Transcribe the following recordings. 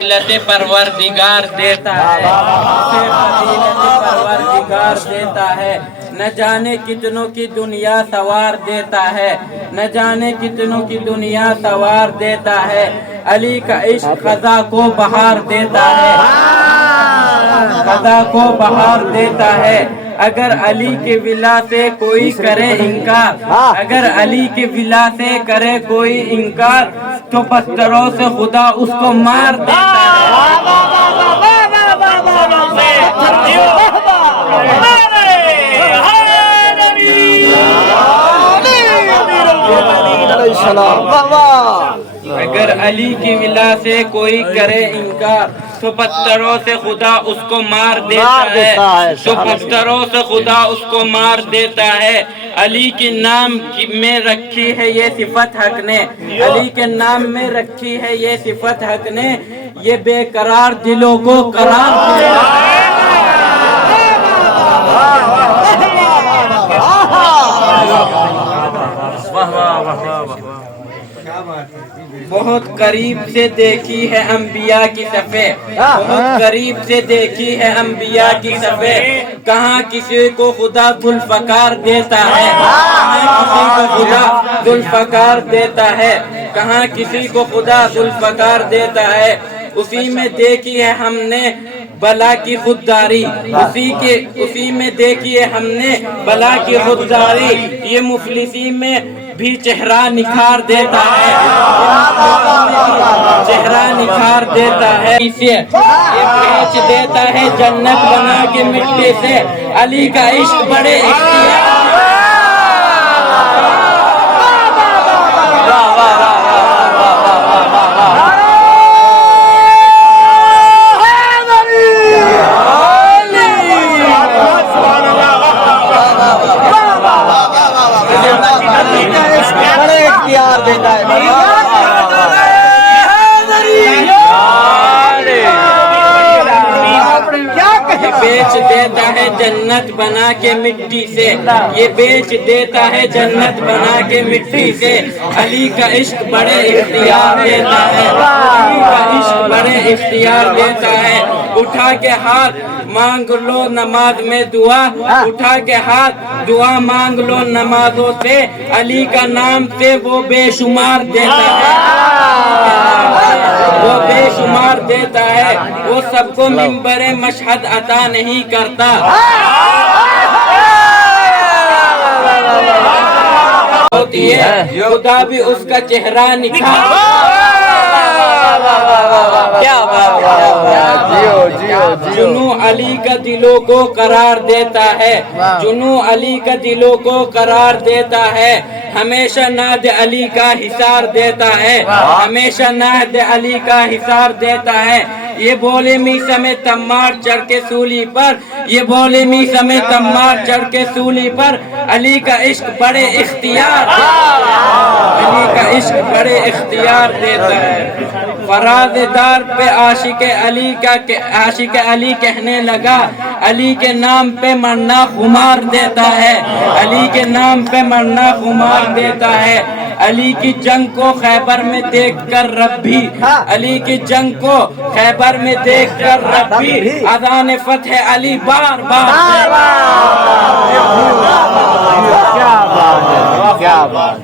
फजीलत परवरदिगार देता है, उसे फजीलत परवरदिगार देता है। न जाने कितनों की दुनिया सवार देता है, न जाने कितनों की दुनिया सवार देता है। अली का इश्क खजा को बहार देता है, खजा को बहार देता है। अगर अली के विला से कोई करे इनकार, अगर अली के विला से करे कोई इनकार, तो पत्थरों से खुदा उसको मार देता है। अगर अली की विला से कोई करे इनकार, तो पत्थरों से खुदा उसको मार देता है, तो पत्थरों से खुदा उसको मार देता है। अली के नाम में रखी है ये सिफत हक ने, अली के नाम में रखी है ये सिफत हक ने, ये बेकरार दिलों को करार देता है। बहुत करीब से देखी है अंबिया की सफ़े, बहुत करीब से देखी है अंबिया की सफ़े। कहाँ किसी को खुदा जुल्फ़कार देता है, कहाँ किसी को खुदा जुल्फ़कार देता है, कहाँ किसी को खुदा जुल्फ़कार देता है। उसी में देखी है हमने बला की खुददारी, उसी में देखी है हमने बला की खुददारी। ये मुफलिसी में भी चेहरा निखार देता है, चेहरा निखार देता है। इसे ये बेच देता है जन्नत बना के मिट्टी से। अली का इश्क बड़े इख्तियार देता है। बेच देता है जन्नत बना के मिट्टी से, ये बेच देता है जन्नत बना के मिट्टी से। अली का इश्क बड़े इख्तियार देता है, अली का इश्क बड़े इख्तियार देता है। उठा के हाथ मांग लो नमाज में दुआ, उठा के हाथ दुआ मांग लो नमाजों से। अली का नाम से वो बेशुमार देता है, वो बेशुमार देता है। वो सबको मिंबरे मशहद अता नहीं करता, होती है खुदा भी उसका चेहरा निखार। क्या जुनू अली का दिलों को करार देता है, जुनू अली का दिलों को करार देता है। हमेशा नाद अली का हिसार देता है, हमेशा नाद अली का हिसार देता है। ये बोले मीसा में तम्मार चढ़ के सूली पर, ये बोले मीसा में तम्मार चढ़ के सूली पर। अली का इश्क बड़े इख्तियार, अली का इश्क बड़े इख्तियार देता है। फराज़दार पे आशिक अली कहने लगा, अली के नाम पे मरना खुमार देता है, अली के नाम पे मरना खुमार देता है। अली की जंग को खैबर में देखकर रब्बी, अली की जंग को खैबर में देखकर रब्बी, अज़ान फ़तह अली बार बार।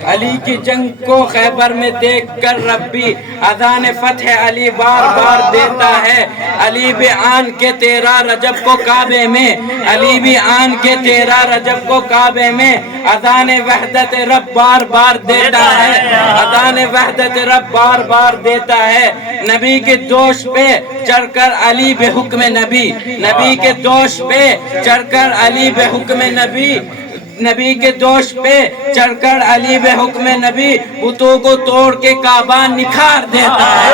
अली की जंग को खैबर में देखकर रब्बी, अज़ान फ़तह अली बार बार देता है। अली भी आन के 13 रजब को काबे में, अली भी आन के 13 रजब को काबे में, अज़ान वहदत रब बार बार देता है, अज़ान वहदत रब बार बार देता है। नबी के दोष पे चढ़कर अली बेहुक्म नबी, नबी के दोष पे चढ़कर अली बेहुक्म नबी, नबी के दोष पे चढ़कर अली बेहुक्म नबी, बुतों को तोड़ के काबा निखार देता है,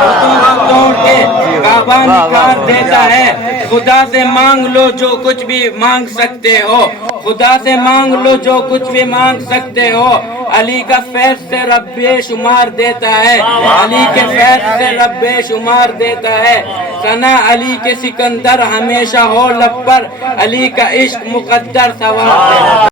बुतों को तोड़ के काबा निखार देता है। खुदा से मांग लो जो कुछ भी मांग सकते हो, खुदा से मांग लो जो कुछ भी मांग सकते हो। अली का फैज़ से रब्बे शुमार देता है, अली के फैज़ से रब्बे शुमार देता है। सना अली के सिकंदर हमेशा हो लब पर, अली का इश्क मुकद्दर सवार।